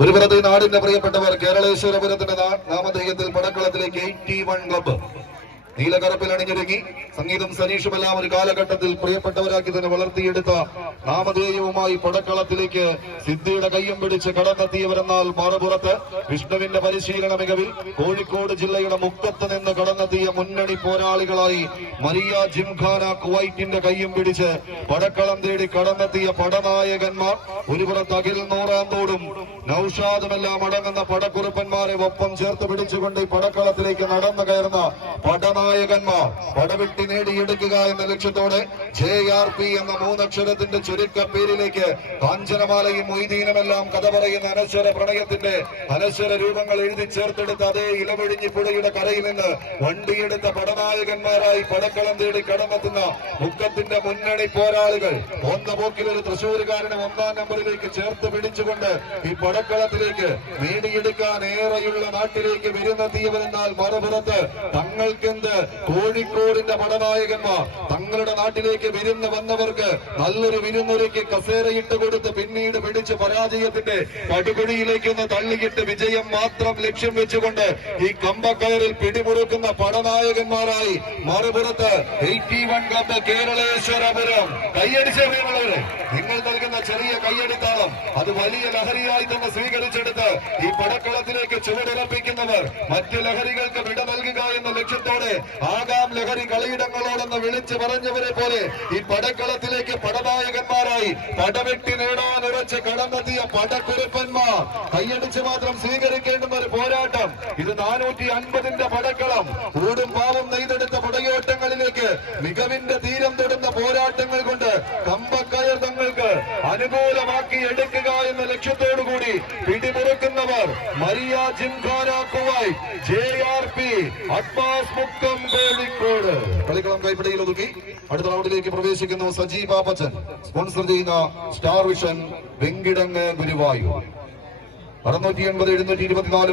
ഒരു പുറത്ത് നാടിന്റെ പ്രിയപ്പെട്ടവർ കേരളേശ്വരപുരത്തിന്റെ നാമധേയത്തിൽ പടക്കളത്തിലേക്ക് എയ്റ്റി വൺ ക്ലബ്ബ് നീലകറപ്പിൽ അണിഞ്ഞൊരുങ്ങി. സംഗീതം സനീഷുമെല്ലാം ഒരു കാലഘട്ടത്തിൽ പ്രിയപ്പെട്ടവരാക്കി തന്നെ വളർത്തിയെടുത്ത നാമധേയവുമായി പടക്കളത്തിലേക്ക് സിദ്ധിയുടെ കയ്യും പിടിച്ച് കടന്നെത്തിയവരെന്നാൽ മറുപുറത്ത് വിഷ്ണുവിന്റെ പരിശീലന മികവിൽ കോഴിക്കോട് ജില്ലയുടെ മുക്കത്ത് നിന്ന് കടന്നെത്തിയ മുന്നണി പോരാളികളായി മരിയ ജിംഖാന കുവൈറ്റിന്റെ കയ്യും പിടിച്ച് പടക്കളം തേടി കടന്നെത്തിയ പടനായകന്മാർ ഒരു പുറത്ത് അഖിൽ നൂറാന്തോടും നൌഷാദുമെല്ലാം അടങ്ങുന്ന പടക്കുറുപ്പന്മാരെ ഒപ്പം ചേർത്ത് പിടിച്ചുകൊണ്ട് ഈ പടക്കളത്തിലേക്ക് നടന്നു കയറുന്ന പടനായകന്മാർ പടവെട്ടി നേടിയെടുക്കുക എന്ന ലക്ഷ്യത്തോടെ ജെ ആർ പി എന്ന മൂന്നക്ഷരത്തിന്റെ ചുരുക്ക പേരിലേക്ക് കാഞ്ചനമാലയും മൊയ്തീനുമെല്ലാം കഥ പറയുന്ന അനശ്വര പ്രണയത്തിന്റെ അനശ്വര രൂപങ്ങൾ എഴുതി ചേർത്തെടുത്ത അതേ ഇലവഴിഞ്ഞി പുഴയുടെ കരയിൽ നിന്ന് വണ്ടിയെടുത്ത പടനായകന്മാരായി പടക്കളം തേടി കടന്നെത്തുന്ന മുക്കത്തിന്റെ മുന്നണി പോരാളികൾ. ഒന്ന പോക്കിൽ ഒരു തൃശ്ശൂരുകാരനെ ഒന്നാം നമ്പറിലേക്ക് ചേർത്ത് പിടിച്ചുകൊണ്ട് ഈ പടക്കളത്തിലേക്ക് നേടിയെടുക്കാൻ ഏറെയുള്ള നാട്ടിലേക്ക് വിരുന്നെത്തിയവരെന്നാൽ മറുപുറത്ത് തങ്ങൾക്കെന്ത് കോഴിക്കോടിന്റെ പടനായകന്മാർ തങ്ങളുടെ നാട്ടിലേക്ക് വിരുന്ന് വന്നവർക്ക് നല്ലൊരു വിരുന്നൊരുക്കി കസേരയിട്ട് കൊടുത്ത് പിന്നീട് പിടിച്ച് പരാജയത്തിന്റെ പടുകുഴിയിലേക്ക് ഒന്ന് തള്ളിയിട്ട് വിജയം മാത്രം ലക്ഷ്യം വെച്ചുകൊണ്ട് ഈ കമ്പക്കയറിൽ പിടിമുറുക്കുന്ന പടനായകന്മാരായി മറുപുറത്ത് കേരളേശ്വരപുരം. പ്രിയമുള്ളവരെ നിങ്ങൾ നൽകുന്ന ചെറിയ കൈയടിത്താളം അത് വലിയ ലഹരിയായി തന്നെ സ്വീകരിച്ചെടുത്ത് ഈ പടക്കളത്തിലേക്ക് ചുവടുറപ്പിക്കുന്നവർ മറ്റ് ലഹരികൾക്ക് വിട എന്ന ലക്ഷ്യത്തോടെ ആകാം ലഹരി കളിയിടങ്ങളോടെന്ന് വിളിച്ചു പറഞ്ഞവരെ പോലെ ഈ പടക്കളത്തിലേക്ക് പടനായകന്മാരായി പടവെട്ടി നേടാൻ ഉറച്ച് കടന്നെത്തിയ പടക്കുരുപ്പന്മാർ കൈയടിച്ച് മാത്രം സ്വീകരിക്കേണ്ടുന്ന ഒരു പോരാട്ടം. ഇത് നാനൂറ്റി അൻപതിന്റെ പടക്കളം. ഊടും പാവും നെയ്തെടുത്ത പടയോട്ടങ്ങളിലേക്ക് മികവിന്റെ തീരം തൊടുന്ന പോരാട്ടങ്ങൾ കൊണ്ട് അനുകൂലമാക്കി എടുക്കുക എന്ന ലക്ഷ്യത്തോടുകൂടി പിടിമുറുക്കുന്നവർ മരിയ ജിംഖാന കുവൈ ജെ ആർ പി അഡ്വാസ് മുക്കം കോഴിക്കോട്. കളിക്കളം കൈപ്പിടിയിൽ ഒതുക്കി അടുത്ത റൗണ്ടിലേക്ക് പ്രവേശിക്കുന്നു സജീവ് ബച്ചൻ. സ്പോൺസർ ചെയ്യുന്ന സ്റ്റാർ വിഷൻ വെങ്കിടങ്ങ് ഗുരുവായൂർ. അറുന്നൂറ്റി എൺപത് എഴുന്നൂറ്റി ഇരുപത്തിനാല്